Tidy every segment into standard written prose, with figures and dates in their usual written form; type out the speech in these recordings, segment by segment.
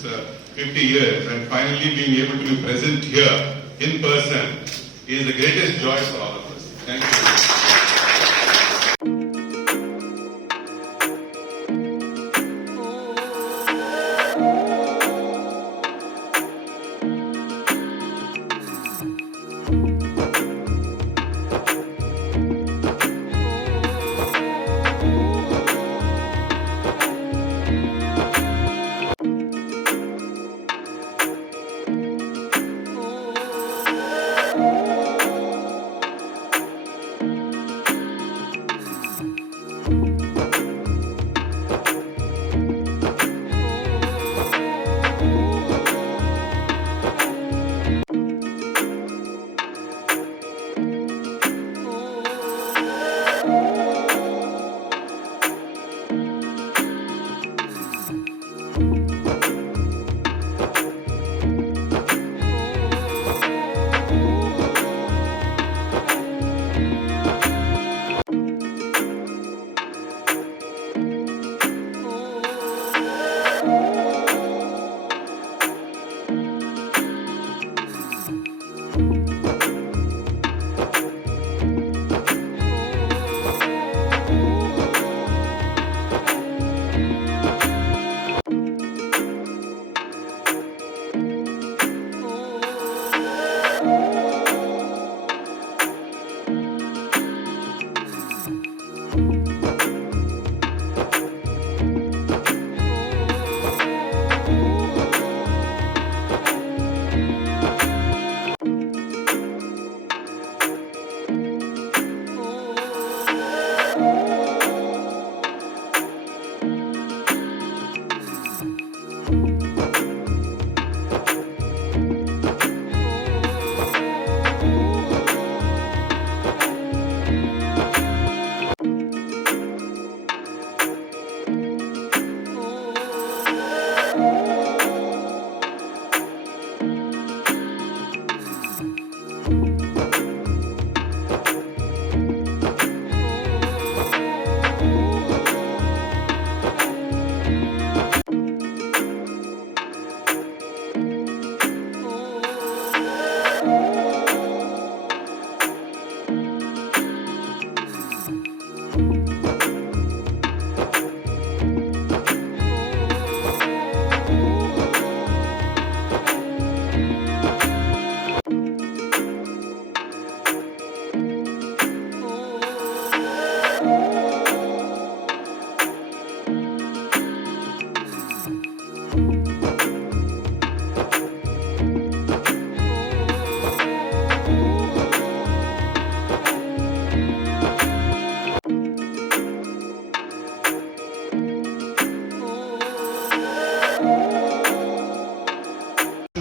since 50 years, and finally being able to be present here in person is the greatest joy for all of us. Thank you.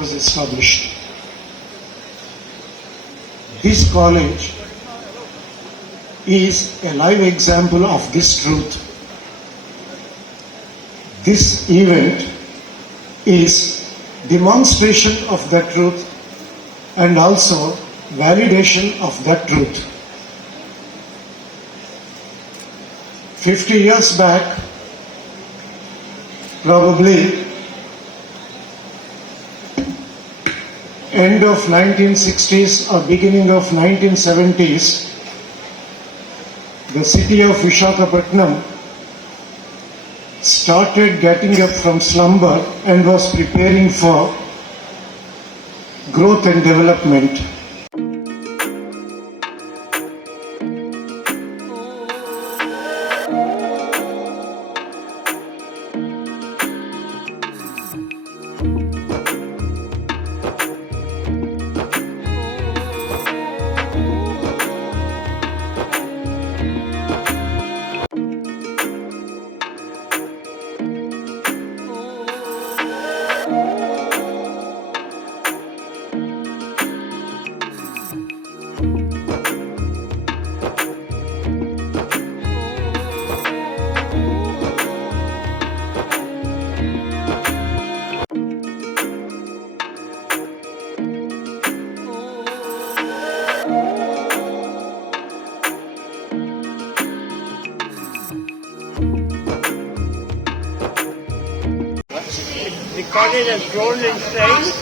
Was established. This college is a live example of this truth. This event is demonstration of that truth and also validation of that truth. 50 years back, probably end of 1960s or beginning of 1970s, the city of Visakhapatnam started getting up from slumber and was preparing for growth and development. college has grown in strength.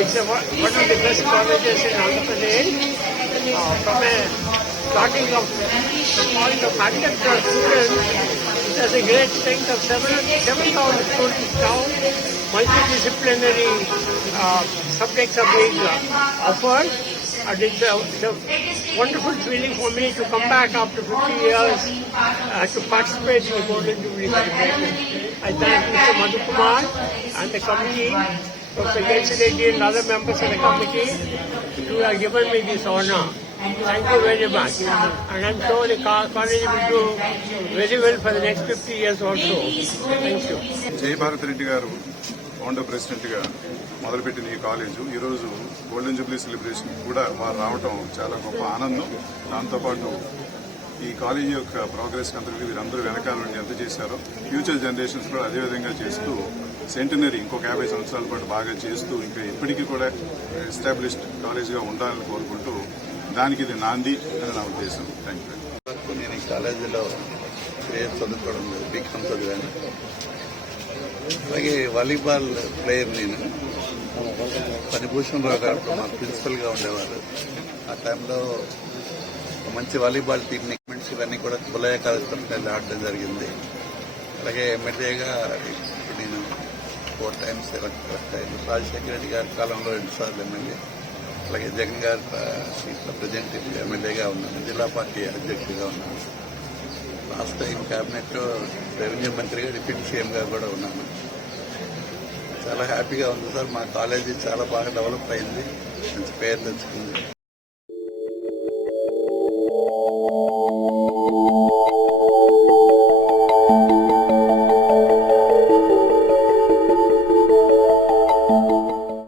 It's one of the best colleges in Andhra Pradesh. From a starting of all the 100 students, it has a great strength of 7,000 students now. Multidisciplinary subjects are being offered. And it's a wonderful feeling for me to come back after 50 years to participate in the Golden Jubilee celebration. I thank Mr. Madhu Kumar and the committee, Dr. Jayasri Reddy and other members of the committee who have given me this honor. Thank you very much. And I'm sure the college will do very well for the next 50 years also. Thank you. జై భారత్ రెడ్డి గారు founder president గా మొదలుపెట్టిన ఈ కాలేజు ఈ రోజు golden Jubilee celebration కూడా వారు రావటం చాలా గొప్ప ఆనందం. దాంతోపాటు ఈ కాలేజీ యొక్క ప్రోగ్రెస్ అందరికీ వీరందరూ వెనకాల నుండి ఎంత చేశారో ఫ్యూచర్ జనరేషన్స్ కూడా అదే విధంగా చేస్తూ సెంటనరీ ఇంకొక 50 సంవత్సరాల పాటు బాగా చేస్తూ ఇంకా ఎప్పటికీ కూడా ఎస్టాబ్లిష్డ్ కాలేజీగా ఉండాలని కోరుకుంటూ దానికి ఇది నాంది అని నా ఉద్దేశం. Thank you. నేను ఈ కాలేజీలో చదువుకోవడం బీకామ్ చదివాను. అలాగే వాలీబాల్ ప్లేయర్ నేను. పనిభూషణ్ రావు గారు మా ప్రిన్సిపల్ గా ఉండేవారు. ఆ టైంలో మంచి వాలీబాల్ టీమ్ ఈక్విప్మెంట్స్ ఇవన్నీ కూడా పుల్లయ్య కాలేజ్ తరఫున ఆడడం జరిగింది. అలాగే ఎమ్మెల్యేగా ఇప్పుడు నేను 4 times ఎలక్ట్ అయ్యాను. రాజశేఖర రెడ్డి గారి కాలంలో 2 సార్లు ఎమ్మెల్యే. అలాగే జగన్ గారి సీట్లో ప్రజెంట్ ఎమ్మెల్యేగా ఉన్నాను. జిల్లా పార్టీ అధ్యక్షుడిగా ఉన్నాను. లాస్ట్ టైం కేబినెట్ లో రెవెన్యూ మంత్రిగా డిప్యూటీ సీఎంగా కూడా ఉన్నాను. చాలా హ్యాపీగా ఉంది సార్. మా కాలేజీ చాలా బాగా డెవలప్ అయింది, మంచి పేరు తెచ్చుకుంది.